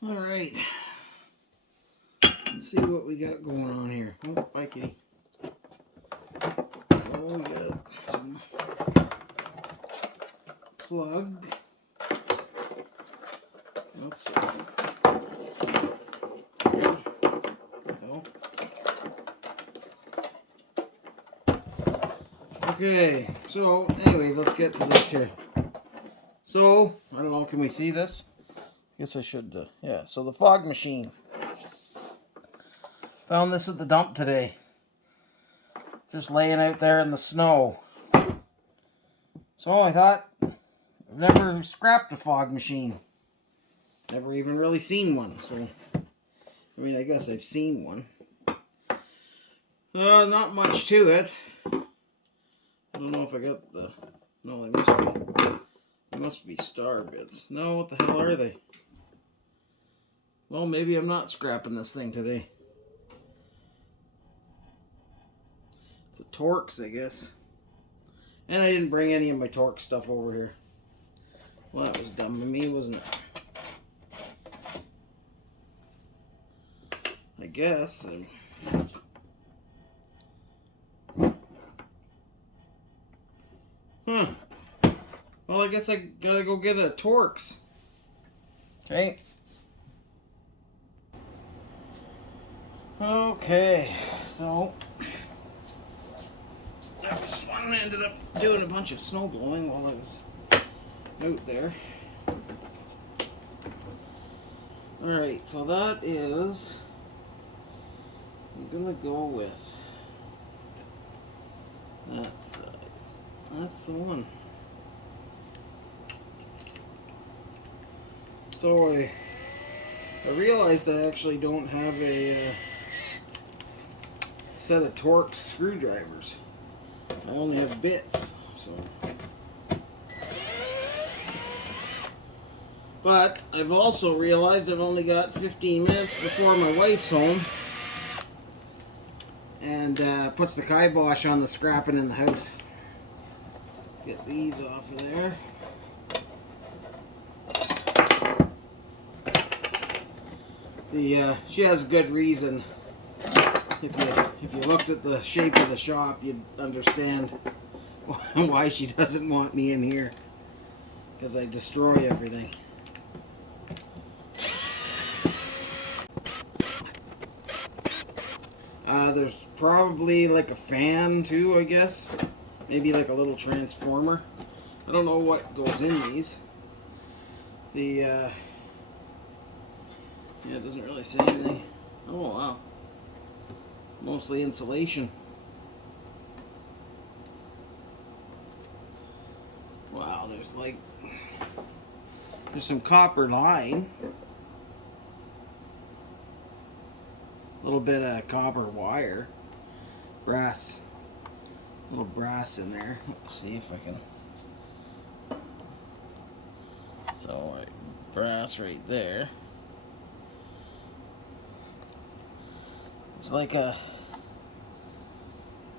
All right. Let's see what we got going on here. Oh, bye, kitty. Oh, we got some plug. Let's see. No. Okay, so anyways, let's get to this here. So, I don't know, can we see this? Guess I should, yeah, so the fog machine. Found this at the dump today. Just laying out there in the snow. So I thought, I've never scrapped a fog machine. Never even really seen one, so, I mean, I guess I've seen one. Not much to it. I don't know if I got the, no, they must be star bits. No, what the hell are they? Well, maybe I'm not scrapping this thing today. It's a Torx, I guess. And I didn't bring any of my Torx stuff over here. Well, that was dumb of me, wasn't it? I guess. Huh. Well, I guess I gotta go get a Torx. Okay. Okay, so that was fun. I ended up doing a bunch of snow blowing while I was out there. Alright, so that is, I'm gonna go with that size. That's the one. So I realized I actually don't have a set of Torx screwdrivers. I only have bits, so. But I've also realized I've only got 15 minutes before my wife's home and puts the kibosh on the scrapping in the house. Get these off of there. She has good reason. If you looked at the shape of the shop, you'd understand why she doesn't want me in here. Because I destroy everything. There's probably like a fan too, I guess. Maybe like a little transformer. I don't know what goes in these. Yeah, it doesn't really say anything. Oh, wow. Mostly insulation. Wow, there's some copper line. A little bit of copper wire. Brass. A little brass in there. Let's see if I can. So, brass right there. It's like a,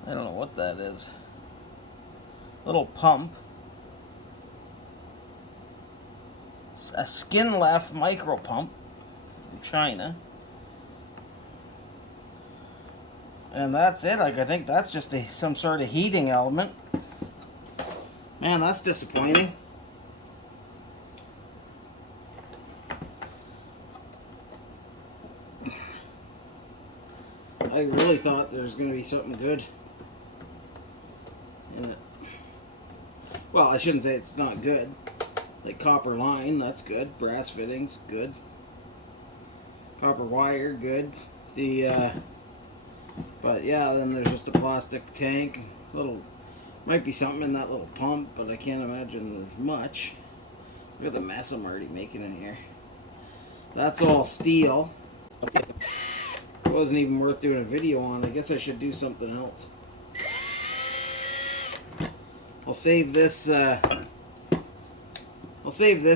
I don't know what that is. Little pump. It's a skin left micro pump from China. And that's it. Like, I think that's just some sort of heating element. Man, that's disappointing. I really thought there was going to be something good in it. Well, I shouldn't say it's not good. Like copper line, that's good. Brass fittings, good. Copper wire, good. But yeah, then there's just a plastic tank. Might be something in that little pump, but I can't imagine there's much. Look at the mess I'm already making in here. That's all steel. It wasn't even worth doing a video on. I guess I should do something else. I'll save this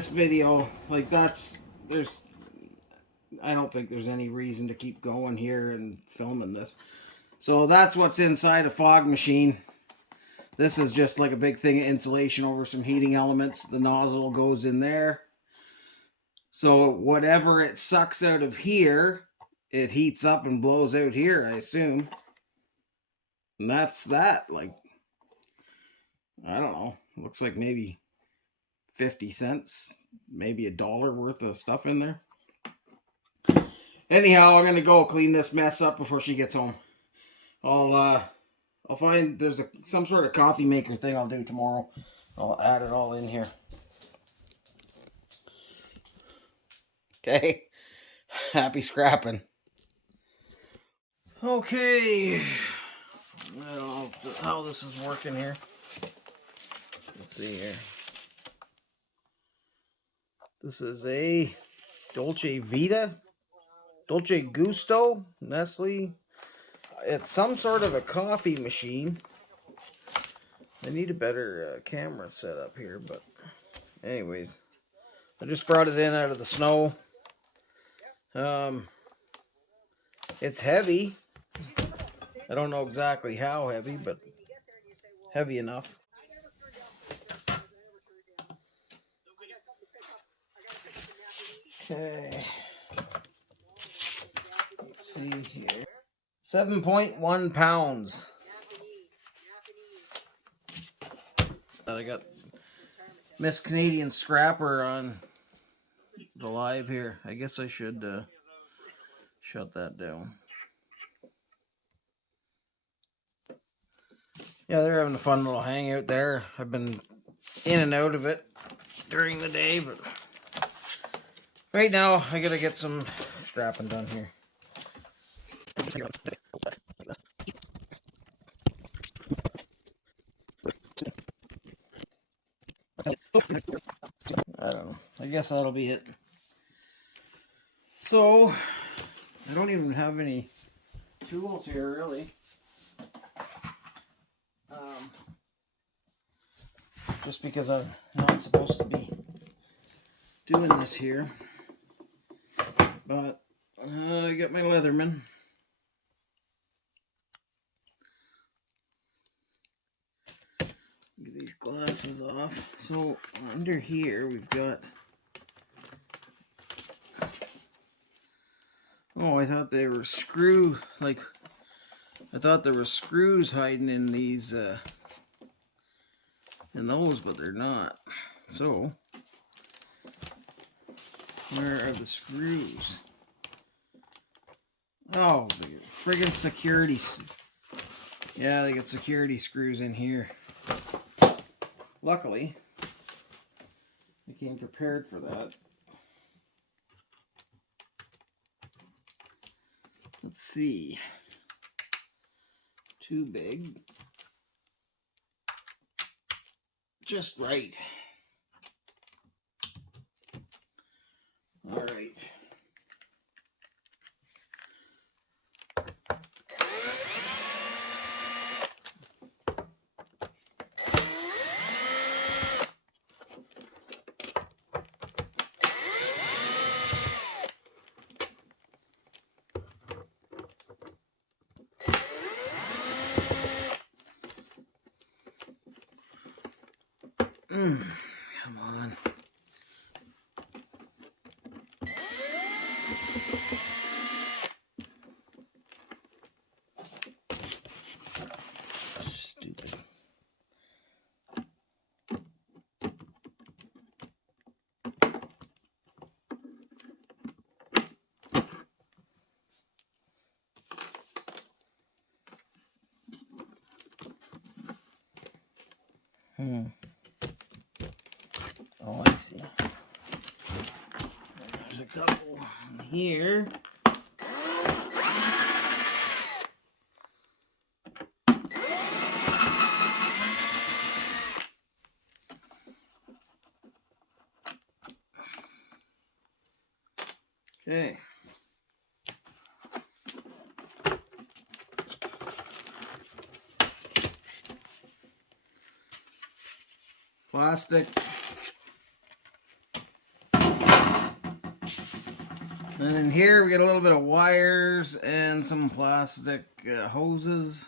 video. Like I don't think there's any reason to keep going here and filming this. So that's what's inside a fog machine. This is just like a big thing of insulation over some heating elements. The nozzle goes in there. So whatever it sucks out of here, it heats up and blows out here, I assume. And that's that. Like, I don't know. Looks like maybe 50 cents, maybe $1 worth of stuff in there. Anyhow, I'm gonna go clean this mess up before she gets home. I'll find there's some sort of coffee maker thing I'll do tomorrow. I'll add it all in here. Okay. Happy scrapping. Okay. I don't know how this is working here. Let's see here. This is a Dolce Vita. Dolce Gusto. Nestle. It's some sort of a coffee machine. I need a better camera set up here, but anyways. I just brought it in out of the snow. It's heavy. I don't know exactly how heavy, but heavy enough. Okay. Let's see here. 7.1 pounds. I got Miss Canadian Scrapper on the live here. I guess I should shut that down. Yeah, they're having a fun little hangout there. I've been in and out of it during the day, but right now I gotta get some scrapping done here. I don't know. I guess that'll be it. So, I don't even have any tools here, really. Just because I'm not supposed to be doing this here. But, I got my Leatherman. Get these glasses off. So, under here, we've got... Oh, I thought they were I thought there were screws hiding in these, in those, but they're not. So, where are the screws? Oh, the friggin' security. Yeah, they got security screws in here. Luckily, I came prepared for that. Let's see. Too big. Just right. All right. Come on. Stupid. Oh, I see. There's a couple here. Okay. Plastic. And in here we get a little bit of wires and some plastic hoses.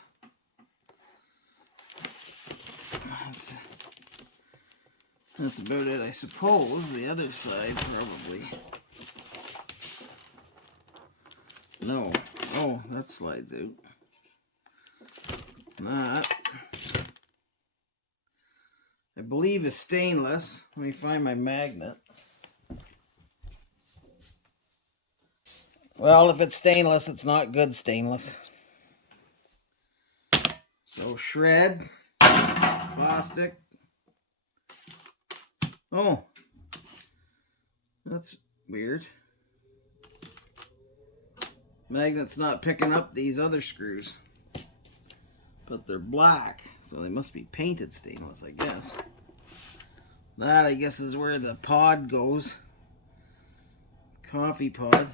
That's about it, I suppose. The other side, probably. No. Oh, that slides out. That, I believe, is stainless. Let me find my magnet. Well, if it's stainless, it's not good stainless. So shred, plastic. Oh, that's weird. Magnet's not picking up these other screws. But they're black, so they must be painted stainless, I guess. That, I guess, is where the pod goes. Coffee pod.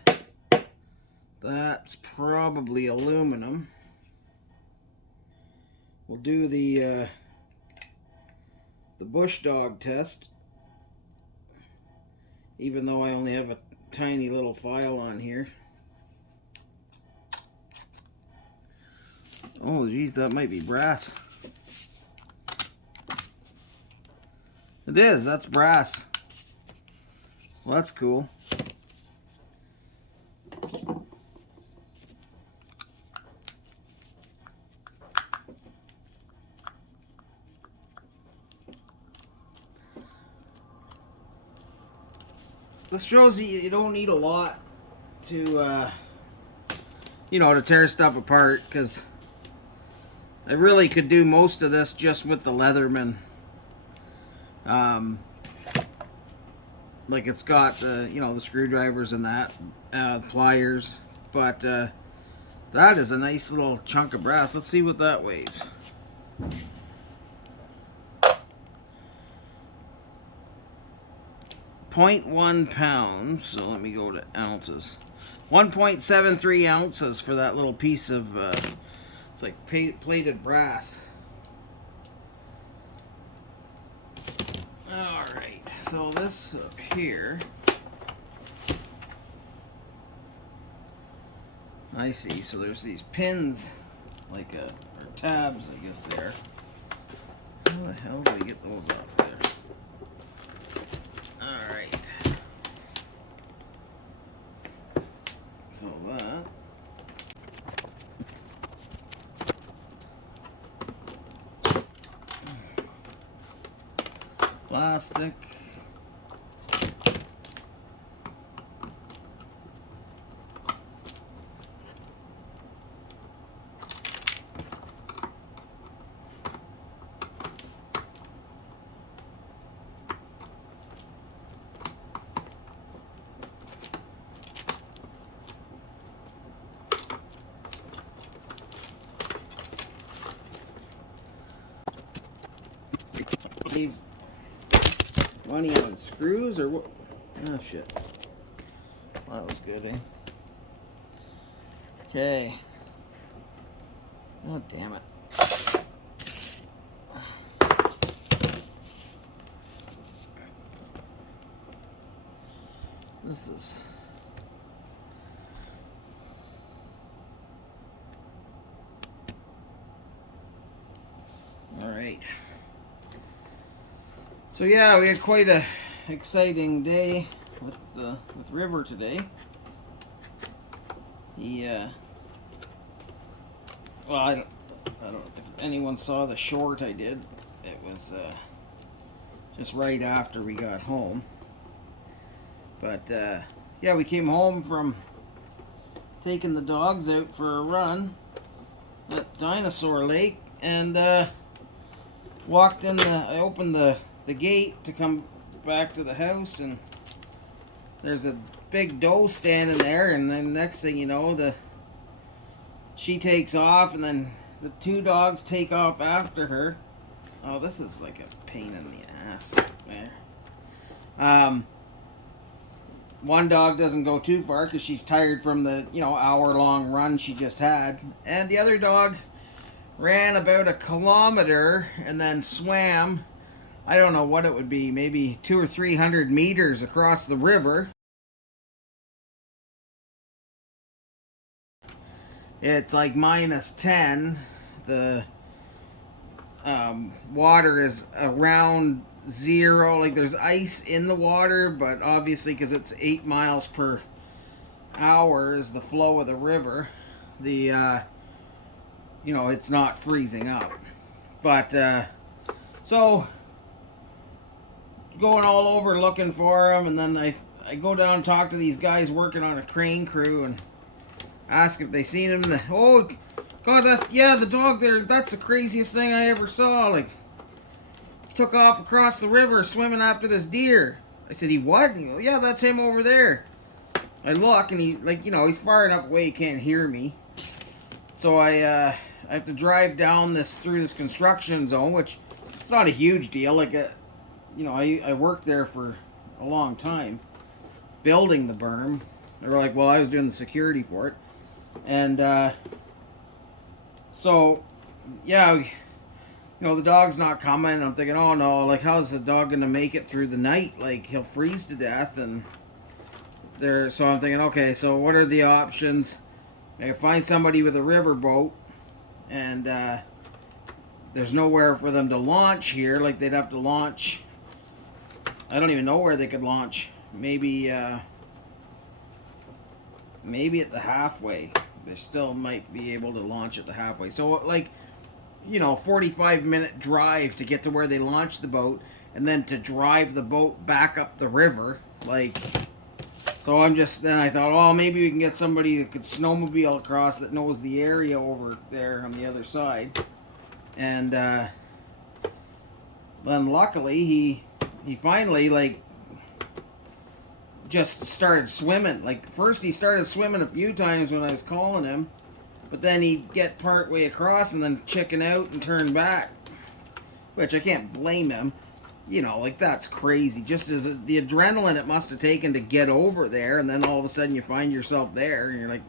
That's probably aluminum. We'll do the bush dog test. Even though I only have a tiny little file on here. Oh, geez, that might be brass. It is, that's brass. Well, that's cool. This shows you don't need a lot to, to tear stuff apart, because I really could do most of this just with the Leatherman. Like it's got the, the screwdrivers and that, pliers, but that is a nice little chunk of brass. Let's see what that weighs. .1 pounds, so let me go to ounces. 1.73 ounces for that little piece of, it's like plated brass. Alright, so this up here, I see, so there's these pins, like, or tabs, I guess they are. How the hell do we get those off there? Alright. So that. Plastic. Leave money on screws or what? Oh shit. That was good, eh? Okay. Oh damn it. This is all right. So yeah, we had quite a exciting day with River today. Well, I don't if anyone saw the short I did. It was just right after we got home. But yeah, we came home from taking the dogs out for a run at Dinosaur Lake, and walked in I opened the gate to come back to the house, and there's a big doe standing there, and then next thing you know, she takes off, and then the two dogs take off after her. Oh, this is like a pain in the ass there. One dog doesn't go too far because she's tired from the hour-long run she just had, and the other dog ran about 1 kilometer and then swam, I don't know what it would be, maybe 200 or 300 meters across the river. It's like -10. The water is around zero. Like, there's ice in the water, but obviously because it's 8 miles per hour is the flow of the river, the you know, it's not freezing up. But so going all over looking for them, and then I go down and talk to these guys working on a crane crew and ask if they seen him. Oh God, the dog there, that's the craziest thing I ever saw. Like, he took off across the river swimming after this deer. I said, he what? And he goes, yeah, that's him over there. I look, and he, like, you know, he's far enough away he can't hear me. So I have to drive down through this construction zone, which it's not a huge deal. Like, you know, I worked there for a long time building the berm. They were like, well, I was doing the security for it. And so, yeah, you know, the dog's not coming. I'm thinking, oh no, like, how's the dog gonna make it through the night? Like, he'll freeze to death. And so I'm thinking, okay, so what are the options? I can find somebody with a river boat, and there's nowhere for them to launch here. Like, they'd have to launch, I don't even know where they could launch. Maybe at the halfway. They still might be able to launch at the halfway. So, like, you know, 45-minute drive to get to where they launch the boat, and then to drive the boat back up the river. Like, so then I thought, oh, maybe we can get somebody that could snowmobile across that knows the area over there on the other side. And then luckily he finally, like, just started swimming. Like, first he started swimming a few times when I was calling him, but then he'd get part way across and then chicken out and turn back, which I can't blame him. You know, like, that's crazy. Just as the adrenaline it must have taken to get over there, and then all of a sudden you find yourself there, and you're like,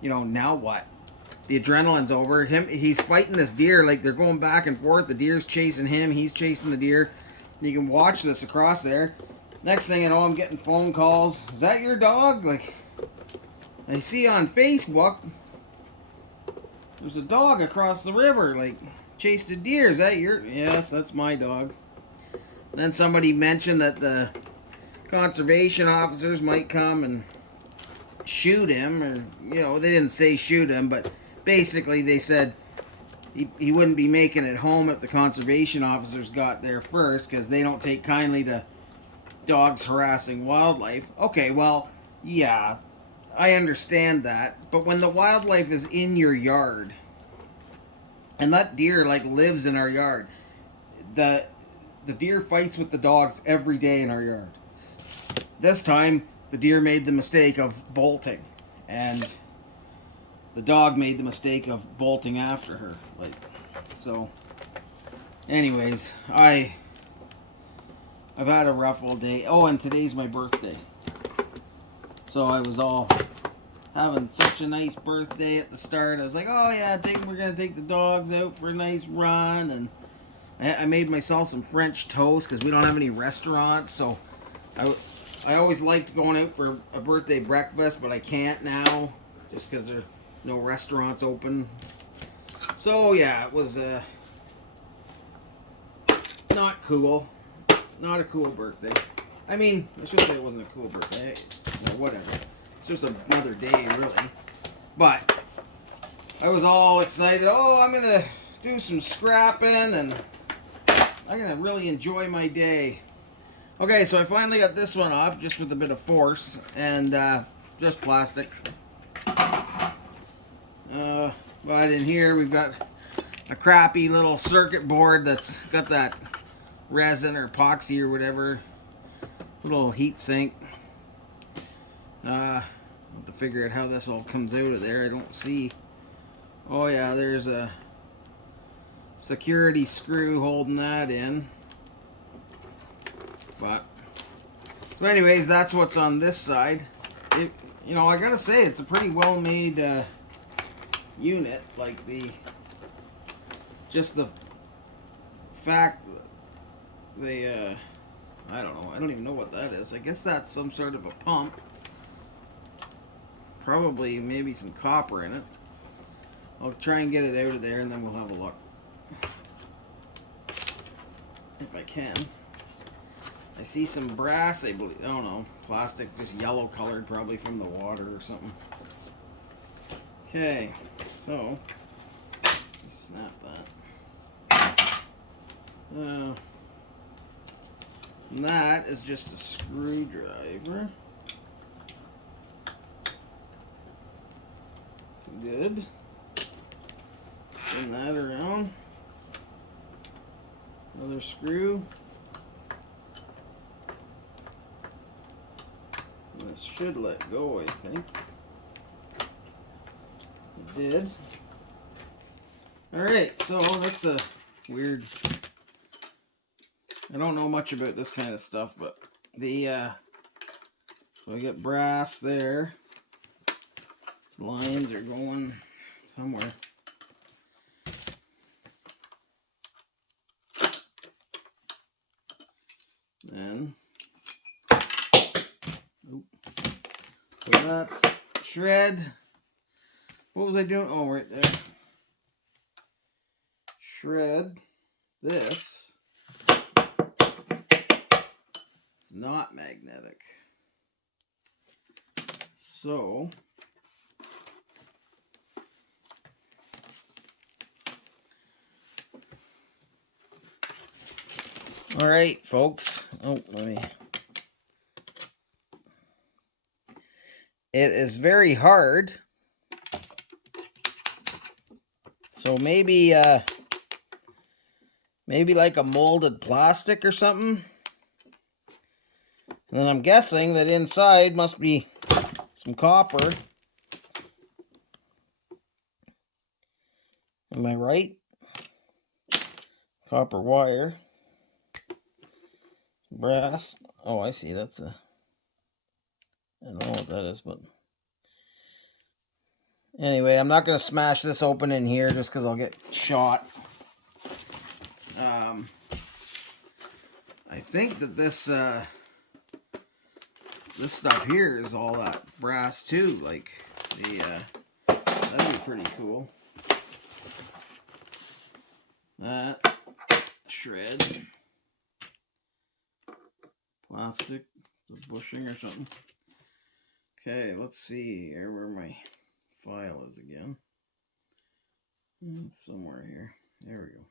you know, now what? The adrenaline's over. He's fighting this deer, like, they're going back and forth. The deer's chasing him, he's chasing the deer. You can watch this across there. Next thing I know, I'm getting phone calls. Is that your dog? Like, I see on Facebook, there's a dog across the river, like, chased a deer. Is that your... Yes, that's my dog. Then somebody mentioned that the conservation officers might come and shoot him, or, you know, they didn't say shoot him, but basically they said he wouldn't be making it home if the conservation officers got there first, because they don't take kindly to dogs harassing wildlife. Okay, well, yeah, I understand that, but when the wildlife is in your yard, and that deer, like, lives in our yard, the deer fights with the dogs every day in our yard. This time, the deer made the mistake of bolting, and the dog made the mistake of bolting after her. Like, so, anyways, I've had a rough old day. Oh, and today's my birthday. So I was all having such a nice birthday at the start. I was like, oh yeah, we're going to take the dogs out for a nice run. And I made myself some French toast because we don't have any restaurants. So I always liked going out for a birthday breakfast, but I can't now just because there are no restaurants open. So yeah, it was not cool. Not a cool birthday. I mean, I should say it wasn't a cool birthday. No, whatever. It's just another day, really. But I was all excited. Oh, I'm going to do some scrapping, and I'm going to really enjoy my day. Okay, so I finally got this one off, just with a bit of force, and just plastic. But in here, we've got a crappy little circuit board that's got that resin or epoxy or whatever, little heat sink. I'll have to figure out how this all comes out of there. I don't see. Oh yeah, there's a security screw holding that in. But so anyways, that's what's on this side. You know, I gotta say, it's a pretty well made unit. Like, just the fact they I don't know, I don't even know what that is. I guess that's some sort of a pump, probably maybe some copper in it. I'll try and get it out of there, and then we'll have a look if I can. I see some brass, I believe. I don't know. Plastic, just yellow colored, probably from the water or something. Okay, so snap that. And that is just a screwdriver. So good. Spin that around. Another screw. And this should let go, I think. It did. Alright, so that's a weird... I don't know much about this kind of stuff, but the... so I got brass there. These lines are going somewhere. Then... Oop. So that's shred. What was I doing? Oh, right there. Shred this. It's not magnetic. So all right, folks. Oh, let me. It is very hard. So maybe maybe like a molded plastic or something. And then I'm guessing that inside must be some copper. Am I right? Copper wire. Brass. Oh, I see. That's a... I don't know what that is, but... Anyway, I'm not going to smash this open in here just because I'll get shot. I think that this this stuff here is all that brass too. Like the that'd be pretty cool. That shred plastic. It's a bushing or something. Okay, let's see here where my file is again. It's somewhere here. There we go.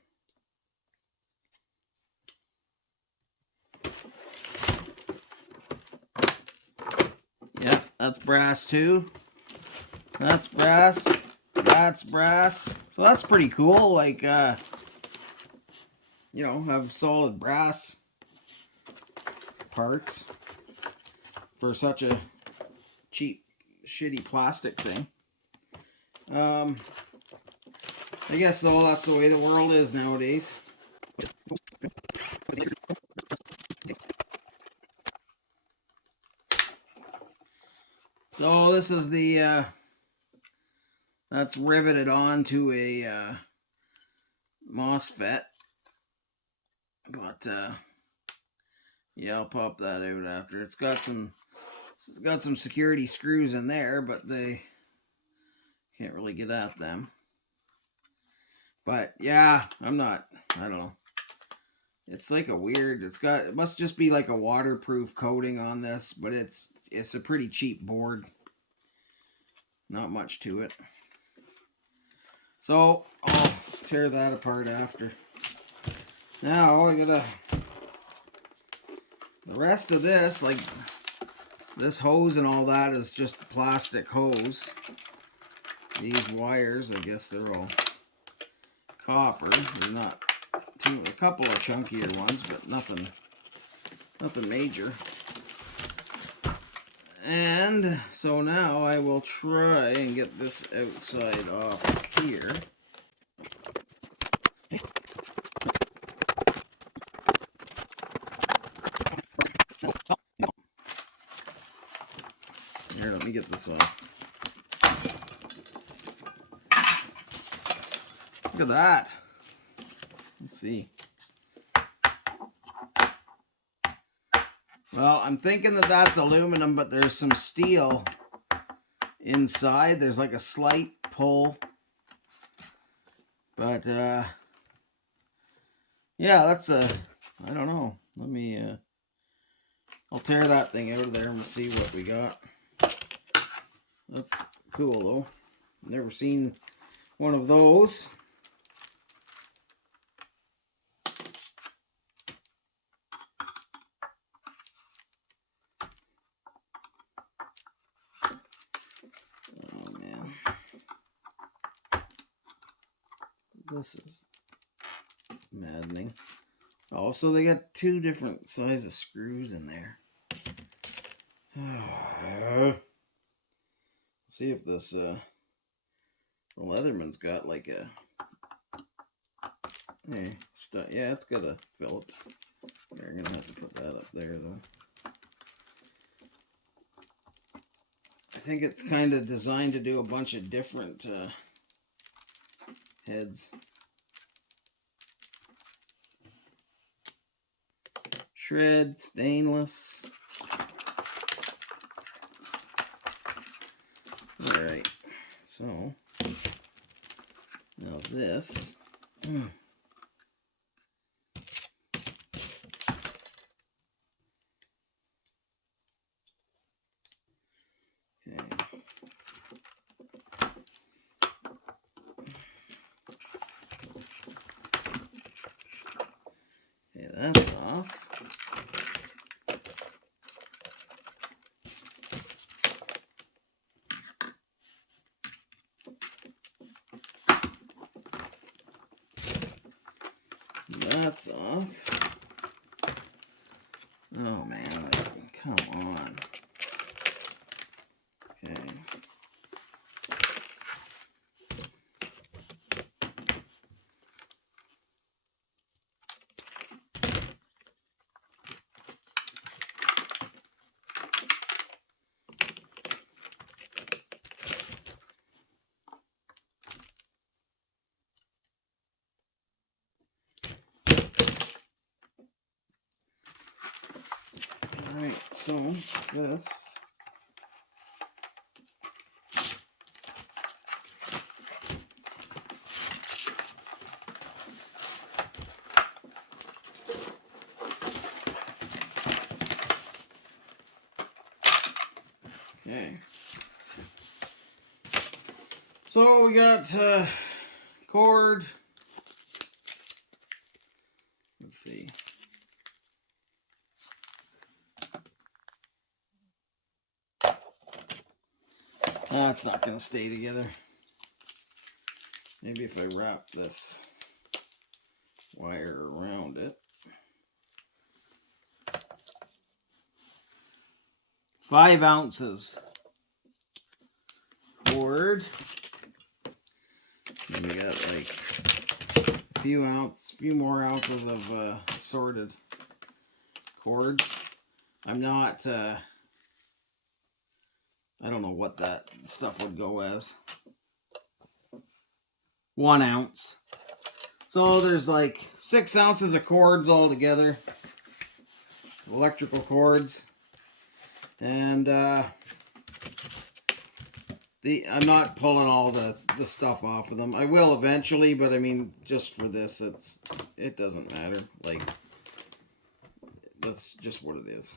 Yeah, that's brass too. That's brass. That's brass. So that's pretty cool. Like, you know, have solid brass parts for such a cheap, shitty plastic thing. I guess so. That's the way the world is nowadays. So this is the that's riveted onto a MOSFET, but yeah, I'll pop that out after. It's got some security screws in there, but they can't really get at them. But yeah, I don't know. It's like a weird, it must just be like a waterproof coating on this, but it's a pretty cheap board. Not much to it. So I'll tear that apart after. Now I gotta, the rest of this, like this hose and all that is just plastic hose. These wires, I guess they're all copper. They're not a couple of chunkier ones, but nothing major. And so now I will try and get this outside off here. Here, let me get this off. Look at that. Let's see. Well, I'm thinking that that's aluminum, but there's some steel inside. There's like a slight pull. But, yeah, that's I don't know. Let me, I'll tear that thing out of there and we'll see what we got. That's cool though. Never seen one of those. Oh man. This is maddening. Oh, so they got two different sizes screws in there. See if this the Leatherman's got like a yeah, it's got a Phillips. We're gonna have to put that up there though. I think it's kind of designed to do a bunch of different heads. Shred, stainless. Alright, so now this. Okay. Okay, that's off. That's off. Oh man, come on. Okay. Alright, so this. Okay. So we got cord. Let's see. That's not going to stay together. Maybe if I wrap this wire around it. 5 ounces cord. And we got like a few more ounces of assorted cords. I'm not, I don't know what that stuff would go as. 1 ounce. So there's like 6 ounces of cords all together. Electrical cords. And I'm not pulling all the stuff off of them. I will eventually, but I mean, just for this, it doesn't matter. Like, that's just what it is.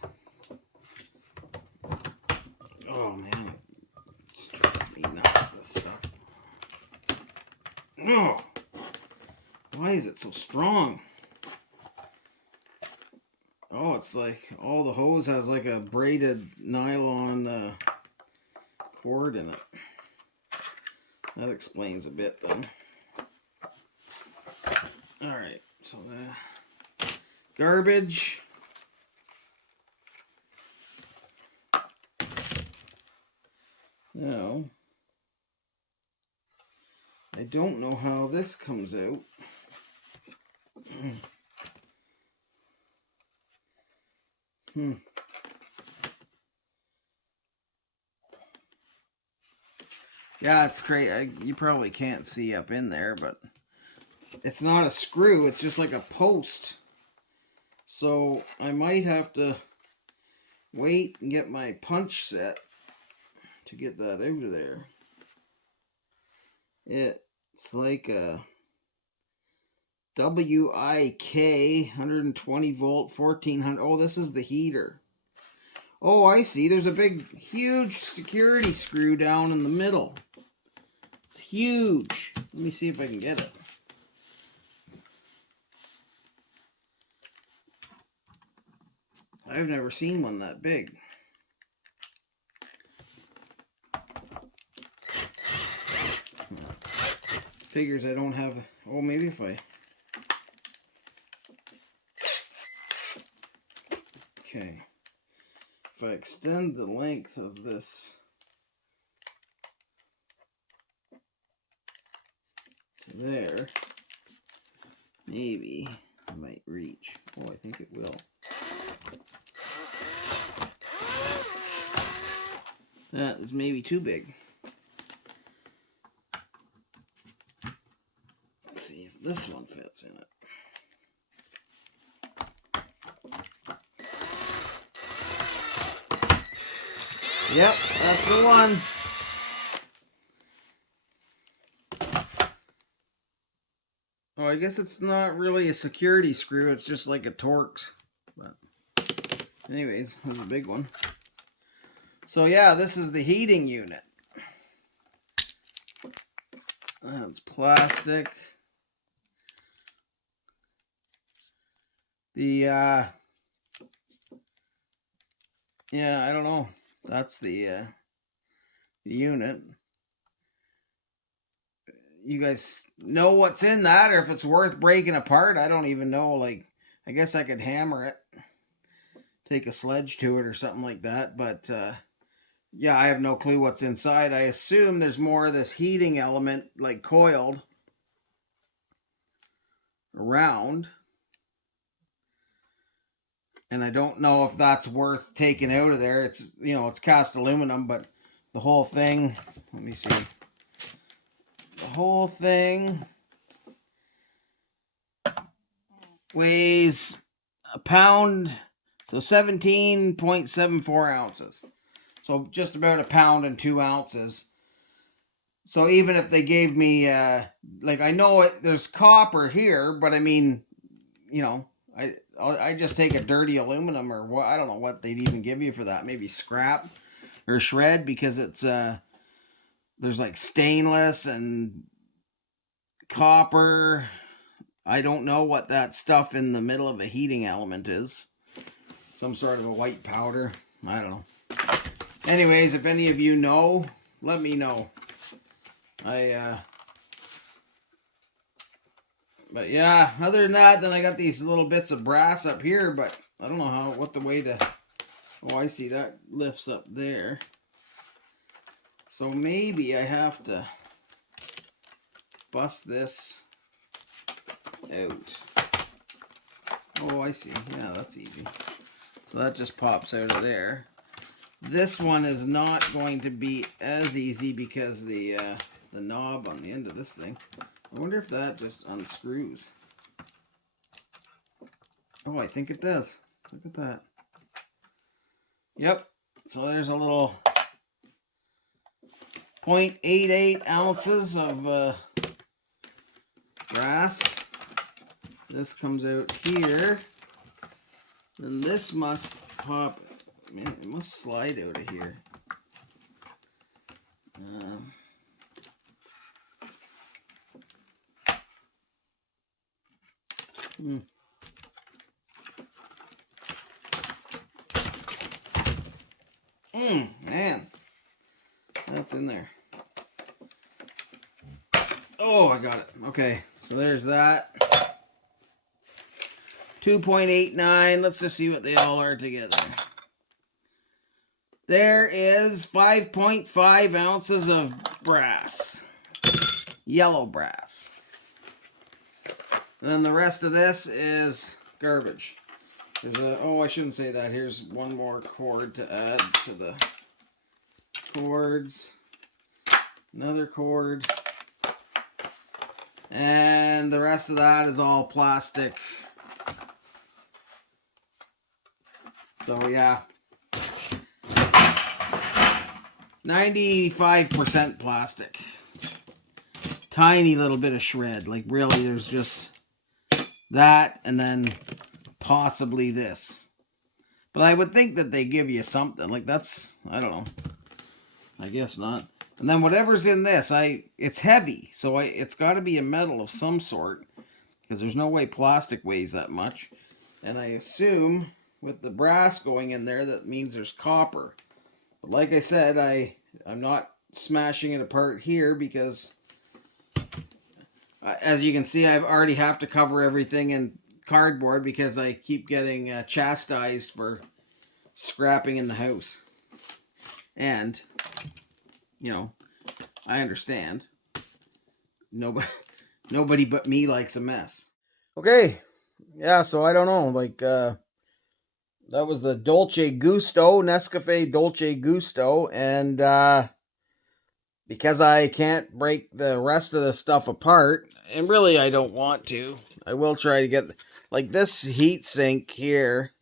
Oh man, it drives me nuts, this stuff. Oh, why is it so strong? Oh, it's like all the hose has like a braided nylon cord in it. That explains a bit then. Alright, so the garbage. Now, I don't know how this comes out. Yeah, it's great. You probably can't see up in there, but it's not a screw. It's just like a post. So I might have to wait and get my punch set to get that out of there. It's like a WIK 120 volt 1400. Oh, this is the heater. Oh, I see. There's a big, huge security screw down in the middle. It's huge. Let me see if I can get it. I've never seen one that big. Figures I don't have. Oh, maybe if I. Okay. If I extend the length of this to there, maybe I might reach. Oh, I think it will. That is maybe too big. Let's see if this one fits in it. Yep, that's the one. Oh, I guess it's not really a security screw. It's just like a Torx. But anyways, that's a big one. So yeah, this is the heating unit. That's plastic. The yeah, I don't know. That's the unit. You guys know what's in that, or if it's worth breaking apart? I don't even know. Like, I guess I could hammer it, take a sledge to it or something like that. But yeah, I have no clue what's inside. I assume there's more of this heating element, like coiled around. And I don't know if that's worth taking out of there. It's, you know, it's cast aluminum, but the whole thing, let me see. The whole thing weighs a pound, so 17.74 ounces. So just about a pound and 2 ounces. So even if they gave me, like, I know there's copper here, but I mean, you know, I just take a dirty aluminum, or what, I don't know what they'd even give you for that. Maybe scrap or shred, because it's there's like stainless and copper. I don't know what that stuff in the middle of a heating element is. Some sort of a white powder. I don't know. Anyways, if any of you know, let me know. But yeah, other than that, then I got these little bits of brass up here, but I don't know what the way to, oh, I see that lifts up there. So maybe I have to bust this out. Oh, I see. Yeah, that's easy. So that just pops out of there. This one is not going to be as easy because the knob on the end of this thing. I wonder if that just unscrews. Oh, I think it does. Look at that. Yep. So there's a little 0.88 ounces of brass. This comes out here. Then this must pop. Man, it must slide out of here. Man, that's in there. Oh, I got it. Okay, so there's that. 2.89. Let's just see what they all are together. There is 5.5 ounces of brass. Yellow brass. And then the rest of this is garbage. There's oh, I shouldn't say that. Here's one more cord to add to the cords. Another cord. And the rest of that is all plastic. So yeah. 95% plastic. Tiny little bit of shred. Like really, there's just that and then possibly this. But I would think that they give you something. Like that's, I don't know. I guess not. And then whatever's in this, it's heavy. So it's got to be a metal of some sort. Because there's no way plastic weighs that much. And I assume with the brass going in there, that means there's copper. But like I said, I'm not smashing it apart here because as you can see, I already have to cover everything in cardboard because I keep getting chastised for scrapping in the house. And, you know, I understand. Nobody but me likes a mess. Okay. Yeah, so I don't know. Like, that was the Dolce Gusto, Nescafe Dolce Gusto. And because I can't break the rest of the stuff apart, and really I don't want to, I will try to get, like this heat sink here,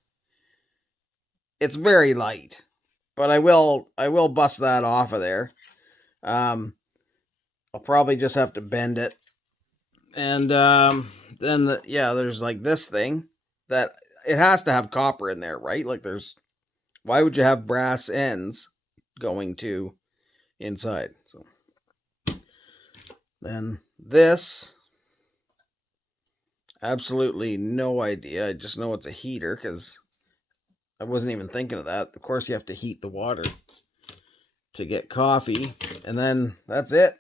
it's very light. But I will bust that off of there. I'll probably just have to bend it. And then there's like this thing that it has to have copper in there, right? Like why would you have brass ends going to inside? So then this, absolutely no idea. I just know it's a heater because I wasn't even thinking of that. Of course, you have to heat the water to get coffee, and then that's it.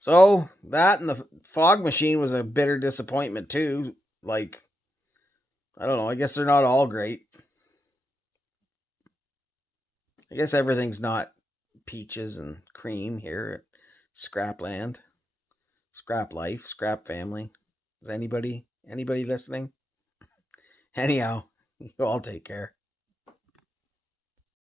So that and the fog machine was a bitter disappointment too. Like, I don't know. I guess they're not all great. I guess everything's not peaches and cream here at Scrapland, Scrap Life, Scrap Family. Is anybody listening? Anyhow, you all take care.